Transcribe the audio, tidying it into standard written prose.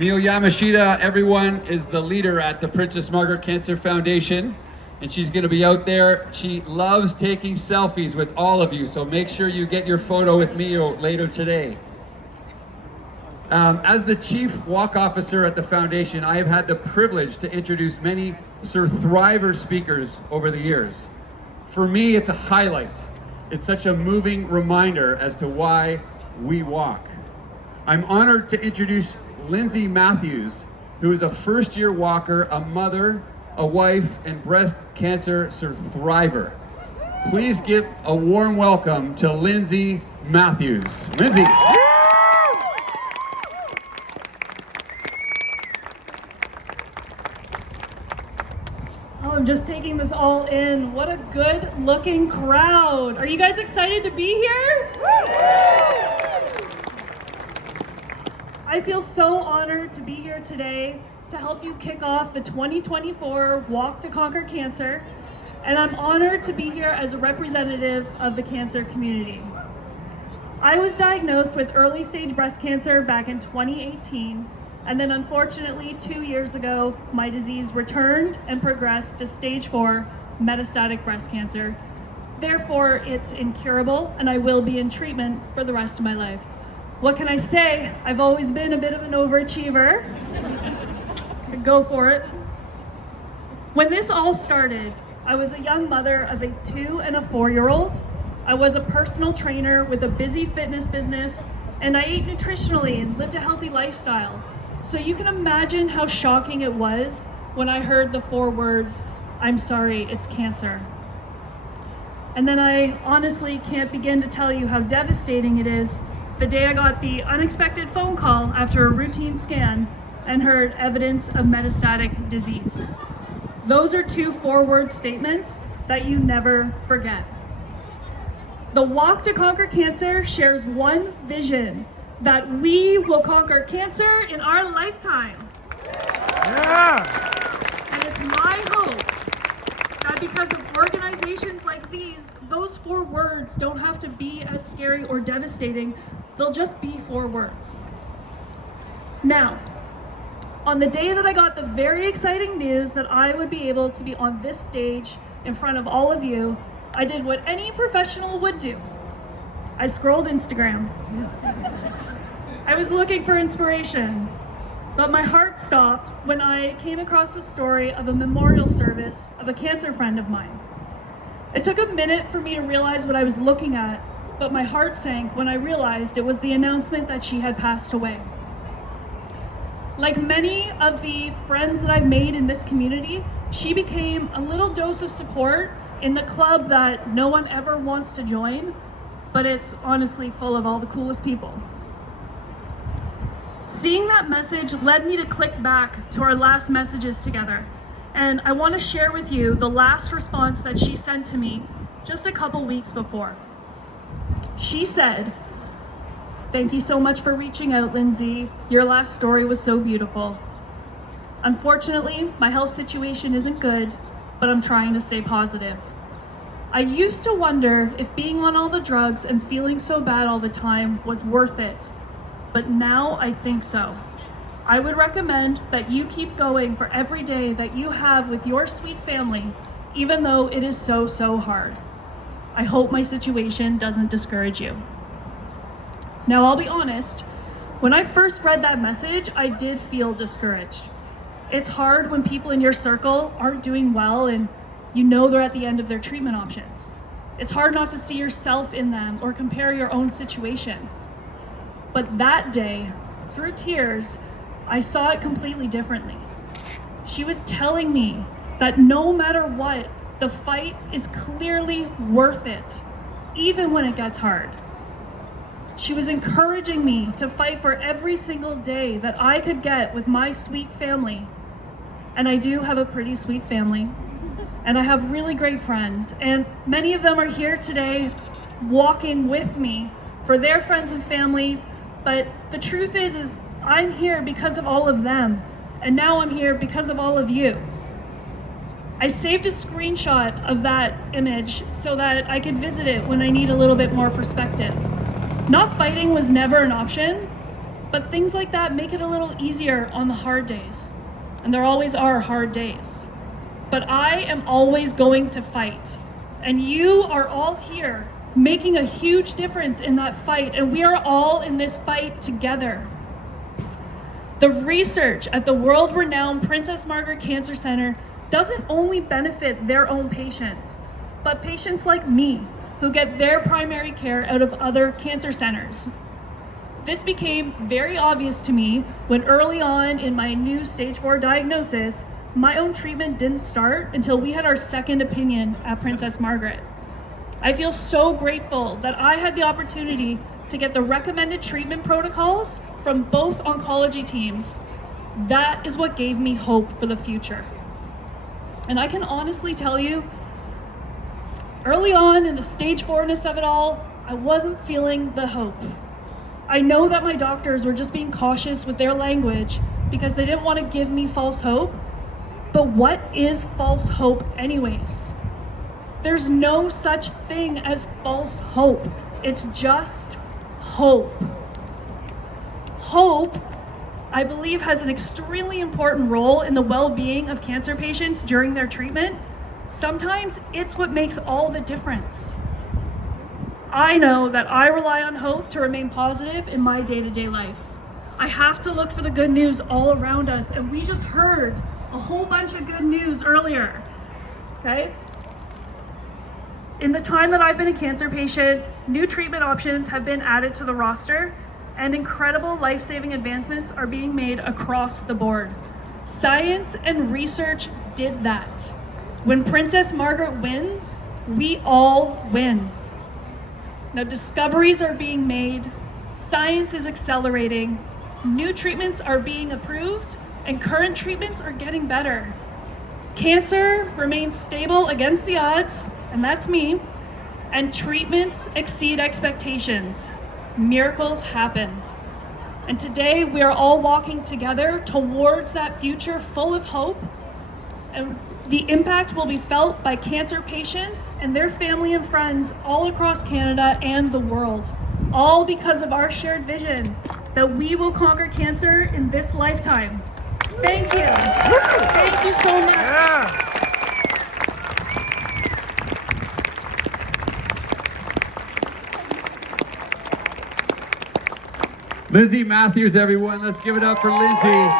Neil Yamashita, everyone, is the leader at the Princess Margaret Cancer Foundation, and she's going to be out there. She loves taking selfies with all of you, so make sure you get your photo with me later today. As the Chief Walk Officer at the Foundation, I have had the privilege to introduce many Sir Thriver speakers over the years. For me, it's a highlight. It's such a moving reminder as to why we walk. I'm honored to introduce Lindsay Matthews, who is a first-year walker, a mother, a wife, and breast cancer Sir Thriver. Please give a warm welcome to Lindsay Matthews. Lindsay. Oh, I'm just taking this all in. What a good looking crowd. Are you guys excited to be here? I feel so honored to be here today to help you kick off the 2024 Walk2Conquer Cancer, and I'm honored to be here as a representative of the cancer community. I was diagnosed with early stage breast cancer back in 2018, and then unfortunately 2 years ago, my disease returned and progressed to stage 4 metastatic breast cancer. Therefore, it's incurable, and I will be in treatment for the rest of my life. What can I say? I've always been a bit of an overachiever. Go for it. When this all started, I was a young mother of a 2- and 4-year-old. I was a personal trainer with a busy fitness business, and I ate nutritionally and lived a healthy lifestyle. So you can imagine how shocking it was when I heard the 4 words, "I'm sorry, it's cancer." And then I honestly can't begin to tell you how devastating it is the day I got the unexpected phone call after a routine scan and heard evidence of metastatic disease. Those are 2 4-word statements that you never forget. The Walk2Conquer Cancer shares one vision, that we will conquer cancer in our lifetime. Yeah. And it's my hope that because of organizations like these, those 4 words don't have to be as scary or devastating. They'll just be 4 words. Now, on the day that I got the very exciting news that I would be able to be on this stage in front of all of you, I did what any professional would do. I scrolled Instagram. I was looking for inspiration, but my heart stopped when I came across the story of a memorial service of a cancer friend of mine. It took a minute for me to realize what I was looking at, but my heart sank when I realized it was the announcement that she had passed away. Like many of the friends that I've made in this community, she became a little dose of support in the club that no one ever wants to join, but it's honestly full of all the coolest people. Seeing that message led me to click back to our last messages together, and I want to share with you the last response that she sent to me just a couple weeks before. She said, "Thank you so much for reaching out, Lindsay. Your last story was so beautiful. Unfortunately, my health situation isn't good, but I'm trying to stay positive. I used to wonder if being on all the drugs and feeling so bad all the time was worth it, but now I think so. I would recommend that you keep going for every day that you have with your sweet family, even though it is so, so hard. I hope my situation doesn't discourage you." Now, I'll be honest, when I first read that message, I did feel discouraged. It's hard when people in your circle aren't doing well and you know they're at the end of their treatment options. It's hard not to see yourself in them or compare your own situation. But that day, through tears, I saw it completely differently. She was telling me that no matter what, the fight is clearly worth it, even when it gets hard. She was encouraging me to fight for every single day that I could get with my sweet family. And I do have a pretty sweet family, and I have really great friends, and many of them are here today walking with me for their friends and families, but the truth is I'm here because of all of them, and now I'm here because of all of you. I saved a screenshot of that image so that I could visit it when I need a little bit more perspective. Not fighting was never an option, But things like that make it a little easier on the hard days. And there always are hard days. But I am always going to fight. And you are all here making a huge difference in that fight. And we are all in this fight together. The research at the world-renowned Princess Margaret Cancer Center doesn't only benefit their own patients, but patients like me who get their primary care out of other cancer centers. This became very obvious to me when early on in my new stage 4 diagnosis, my own treatment didn't start until we had our second opinion at Princess Margaret. I feel so grateful that I had the opportunity to get the recommended treatment protocols from both oncology teams. That is what gave me hope for the future. And I can honestly tell you, early on in the stage 4-ness of it all, I wasn't feeling the hope. I know that my doctors were just being cautious with their language because they didn't want to give me false hope. But what is false hope anyways? There's no such thing as false hope. It's just hope. Hope, I believe, has an extremely important role in the well-being of cancer patients during their treatment. Sometimes it's what makes all the difference. I know that I rely on hope to remain positive in my day-to-day life. I have to look for the good news all around us, and we just heard a whole bunch of good news earlier, okay? In the time that I've been a cancer patient, new treatment options have been added to the roster, and incredible life-saving advancements are being made across the board. Science and research did that. When Princess Margaret wins, we all win. Now, discoveries are being made, science is accelerating, new treatments are being approved, and current treatments are getting better. Cancer remains stable against the odds, and that's me, and treatments exceed expectations. Miracles happen. And today we are all walking together towards that future full of hope, and the impact will be felt by cancer patients and their family and friends all across Canada and the world, all because of our shared vision that we will conquer cancer in this lifetime. Thank you. Thank you so much. Yeah. Lindsay Matthews, everyone. Let's give it up for Lindsay.